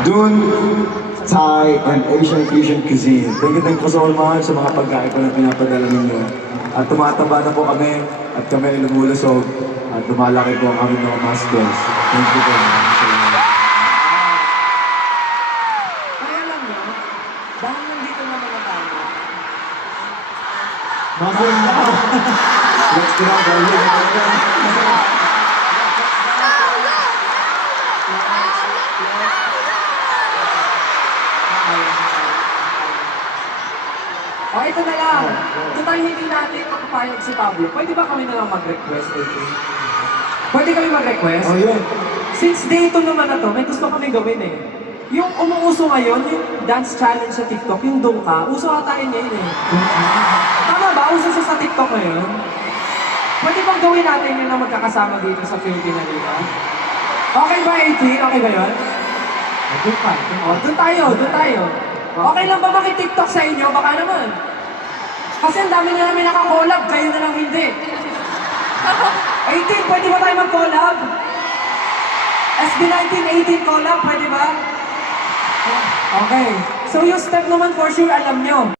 Dun, Thai and Asian fusion cuisine. Thank you so much sa mga pagkain ko na pinapadala ninyo. At tumataba na po kami at kami ay lumulusog at lumalaki po ang aming mga muscles. Thank you po. Kaya alam nyo, dahil nandito na mga tayo, Let's go now, o ito na lang, ito tayo hindi natin makapayag si Pablo. Pwede ba kami na lang mag-request? Pwede kami mag-request? Oh, yun. Since day 2 naman na to, may gusto kami gawin eh. Yung umuuso ngayon, yung dance challenge sa TikTok, yung Dungka, uso ata yun ngayon eh. Tama ba? Uso siya sa TikTok ngayon? Pwede bang gawin natin yun na magkakasama dito sa Philippine Arena? Okay ba, 18? Okay ba yun? Doon pa. Doon tayo, doon tayo. Okay lang ba maki-TikTok sa inyo? Baka naman. Kasi ang dami na namin nakakolab, kayo na lang hindi. 18, pwede ba tayo mag-collab? SB19, 18 collab, pwede ba? Okay. So yung step naman for sure, alam nyo.